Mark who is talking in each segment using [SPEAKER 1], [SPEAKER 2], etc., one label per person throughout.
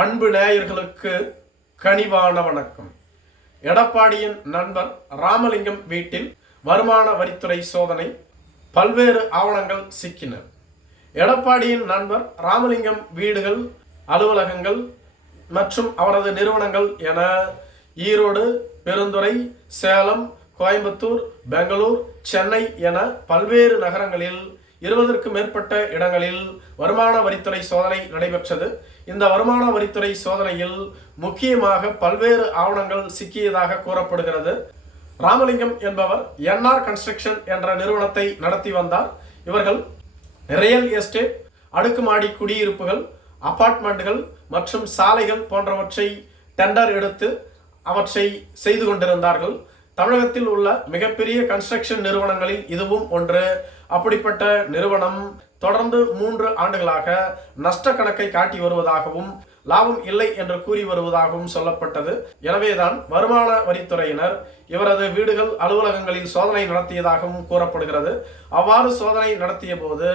[SPEAKER 1] அன்பு நேயர்களுக்கு கனிவான வணக்கம். எடப்பாடியின் நண்பர் ராமலிங்கம் வீட்டில் வருமான வரித்துறை சோதனை பல்வேறு ஆவணங்கள் சிக்கின. எடப்பாடியின் நண்பர் ராமலிங்கம் வீடுகள் அலுவலகங்கள் மற்றும் அவரது நிறுவனங்கள் என ஈரோடு பெருந்துறை சேலம் கோயம்புத்தூர் பெங்களூர் சென்னை என பல்வேறு நகரங்களில் இருபதற்கும் மேற்பட்ட இடங்களில் வருமான வரித்துறை சோதனை நடைபெற்றது. இந்த வருமான வரித்துறை சோதனையில் முக்கியமாக பல்வேறு ஆவணங்கள் சிக்கியதாக கூறப்படுகிறது. ராமலிங்கம் என்பவர் என்ஆர் கன்ஸ்ட்ரக்ஷன் என்ற நிறுவனத்தை நடத்தி வந்தார். இவர்கள் ரியல் எஸ்டேட் அடுக்குமாடி குடியிருப்புகள் அபார்ட்மெண்ட்டுகள் மற்றும் சாலைகள் போன்றவற்றை டெண்டர் எடுத்து அவற்றை செய்து கொண்டிருந்தார்கள். தமிழகத்தில் உள்ள மிகப்பெரிய கன்ஸ்ட்ரக்ஷன் நிறுவனங்களில் இதுவும் ஒன்று. அப்படிப்பட்ட நிறுவனம் தொடர்ந்து மூன்று ஆண்டுகளாக நஷ்ட கணக்கை காட்டி வருவதாகவும் லாபம் இல்லை என்று கூறி வருவதாகவும் சொல்லப்பட்டது. எனவேதான் வருமான வரித்துறையினர் இவரது வீடுகள் அலுவலகங்களில் சோதனை நடத்தியதாகவும் கூறப்படுகிறது. அவ்வாறு சோதனை நடத்திய போது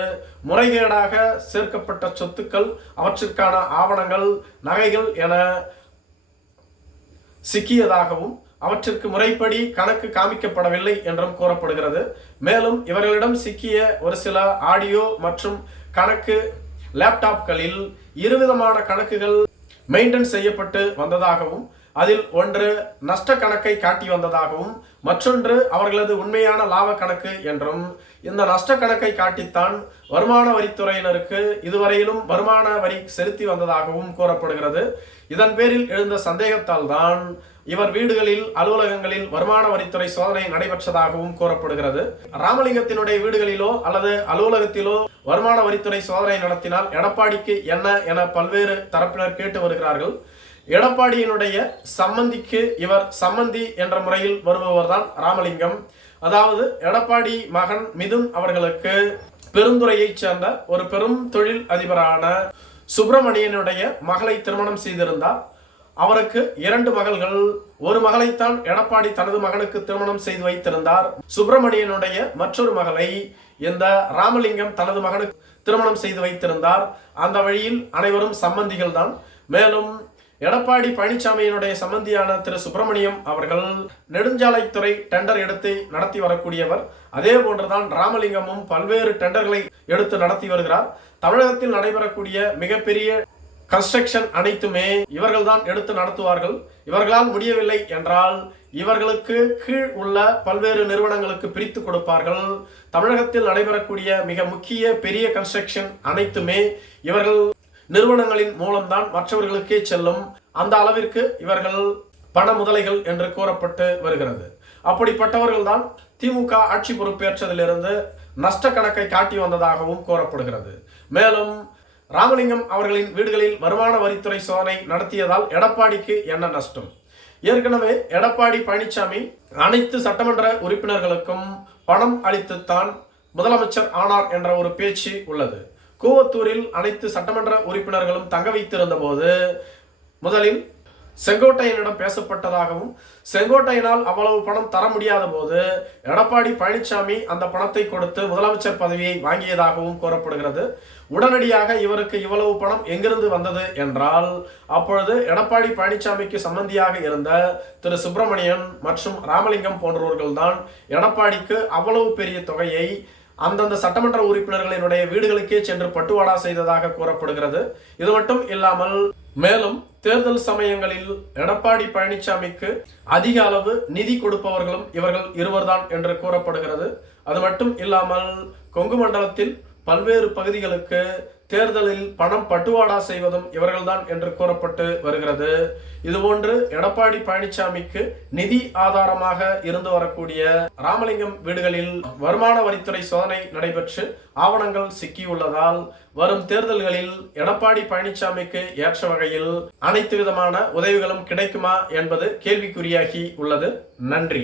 [SPEAKER 1] முறைகேடாக சேர்க்கப்பட்ட சொத்துக்கள் அவற்றிற்கான ஆவணங்கள் நகைகள் என சிக்கியதாகவும் அவற்றிற்கு முறைப்படி கணக்கு காமிக்கப்படவில்லை என்றும் கூறப்படுகிறது. மேலும் இவர்களிடம் சிக்கிய ஒரு சில ஆடியோ மற்றும் கணக்கு லேப்டாப்களில் இருவிதமான கணக்குகள் மெயின்டைன் செய்யப்பட்டு வந்ததாகவும் அதில் ஒன்று நஷ்ட கணக்கை காட்டி வந்ததாகவும் மற்றொன்று அவர்களது உண்மையான லாப கணக்கு என்றும். இந்த நஷ்ட கணக்கை காட்டித்தான் வருமான வரித்துறையினருக்கு இதுவரையிலும் வருமான வரி செலுத்தி வந்ததாகவும் கூறப்படுகிறது. இதன் பேரில் எழுந்த சந்தேகத்தால் தான் இவர் வீடுகளில் அலுவலகங்களில் வருமான வரித்துறை சோதனை நடைபெற்றதாகவும் கூறப்படுகிறது. ராமலிங்கத்தினுடைய வீடுகளிலோ அல்லது அலுவலகத்திலோ வருமான வரித்துறை சோதனை நடத்தினால் எடப்பாடிக்கு என்ன என பல்வேறு தரப்பினர் கேட்டு வருகிறார்கள். எடப்பாடியினுடைய சம்மந்திக்கு இவர் சம்மந்தி என்ற முறையில் வருபவர் தான் ராமலிங்கம். அதாவது எடப்பாடி மகன் மிதுன் அவர்களுக்கு பெருந்துறையைச் சேர்ந்த ஒரு பெரும் தொழில் அதிபரான சுப்பிரமணியனுடைய மகளை திருமணம் செய்திருந்தார். அவருக்கு இரண்டு மகள்கள். ஒரு மகளைத்தான் எடப்பாடி தனது மகனுக்கு திருமணம் செய்து வைத்திருந்தார். சுப்பிரமணியனுடைய மற்றொரு மகளை இந்த ராமலிங்கம் தனது மகனுக்கு திருமணம் செய்து வைத்திருந்தார். அந்த வழியில் அனைவரும் சம்பந்திகள் தான் மேலும் எடப்பாடி பழனிசாமியினுடைய சம்பந்தியான திரு சுப்பிரமணியம் அவர்கள் நெடுஞ்சாலைத்துறை டெண்டர் எடுத்து நடத்தி வரக்கூடியவர். அதே போன்றுதான் ராமலிங்கமும் பல்வேறு டெண்டர்களை எடுத்து நடத்தி வருகிறார். தமிழகத்தில் நடைபெறக்கூடிய மிகப்பெரிய கன்ஸ்ட்ரக்ஷன் அனைத்துமே இவர்கள் தான் எடுத்து நடத்துவார்கள். இவர்களால் முடியவில்லை என்றால் இவர்களுக்கு கீழ் உள்ள பல்வேறு நிறுவனங்களுக்கு பிரித்து கொடுப்பார்கள். தமிழகத்தில் நடைபெறக்கூடிய மிக முக்கிய பெரிய கன்ஸ்ட்ரக்ஷன் அனைத்துமே இவர்கள் நிறுவனங்களின் மூலம்தான் மற்றவர்களுக்கே செல்லும் அந்த அளவிற்கு இவர்கள் பண முதலைகள் என்று கூறப்பட்டு வருகிறது. அப்படிப்பட்டவர்கள் தான் திமுக ஆட்சி பொறுப்பேற்றதிலிருந்து நஷ்ட கணக்கை காட்டி வந்ததாகவும் கூறப்படுகிறது. மேலும் ராமலிங்கம் அவர்களின் வீடுகளில் வருமான வரித்துறை சோதனை நடத்தியதால் எடப்பாடிக்கு என்ன நஷ்டம்? ஏற்கனவே எடப்பாடி பழனிசாமி அனைத்து சட்டமன்ற உறுப்பினர்களுக்கும் பணம் அளித்துத்தான் முதலமைச்சர் ஆனார் என்ற ஒரு பேச்சு உள்ளது. கூவத்தூரில் அனைத்து சட்டமன்ற உறுப்பினர்களும் தங்க வைத்திருந்த போது முதலில் செங்கோட்டையனிடம் பேசப்பட்டதாகவும் செங்கோட்டையனால் அவ்வளவு பணம் தர முடியாத போது எடப்பாடி பழனிசாமி அந்த பணத்தை கொடுத்து முதலமைச்சர் பதவியை வாங்கியதாகவும் கூறப்படுகிறது. உடனடியாக இவருக்கு இவ்வளவு பணம் எங்கிருந்து வந்தது என்றால் அப்பொழுது எடப்பாடி பழனிசாமிக்கு சம்பந்தியாக இருந்த திரு சுப்பிரமணியன் மற்றும் ராமலிங்கம் போன்றவர்கள் தான் எடப்பாடிக்கு அவ்வளவு பெரிய தொகையை அந்தந்த சட்டமன்ற உறுப்பினர்களினுடைய வீடுகளுக்கே சென்று பட்டுவாடா செய்ததாக கூறப்படுகிறது. இது மட்டும் இல்லாமல் மேலும் தேர்தல் சமயங்களில் எடப்பாடி பழனிசாமிக்கு அதிக அளவு நிதி கொடுப்பவர்களும் இவர்கள் இருவர்தான் என்று கூறப்படுகிறது. அது மட்டும் இல்லாமல் கொங்கு மண்டலத்தில் பல்வேறு பகுதிகளுக்கு தேர்தலில் பணம் பட்டுவாடா செய்வதும் இவர்கள்தான் என்று கூறப்பட்டு வருகிறது. இதுபோன்று எடப்பாடி பழனிசாமிக்கு நிதி ஆதாரமாக இருந்து வரக்கூடிய ராமலிங்கம் வீடுகளில் வருமான வரித்துறை சோதனை நடைபெற்று ஆவணங்கள் சிக்கியுள்ளதால் வரும் தேர்தல்களில் எடப்பாடி பழனிசாமிக்கு ஏற்ற வகையில் அனைத்து விதமான உதவிகளும் கிடைக்குமா என்பது கேள்விக்குறியாகி உள்ளது. நன்றி.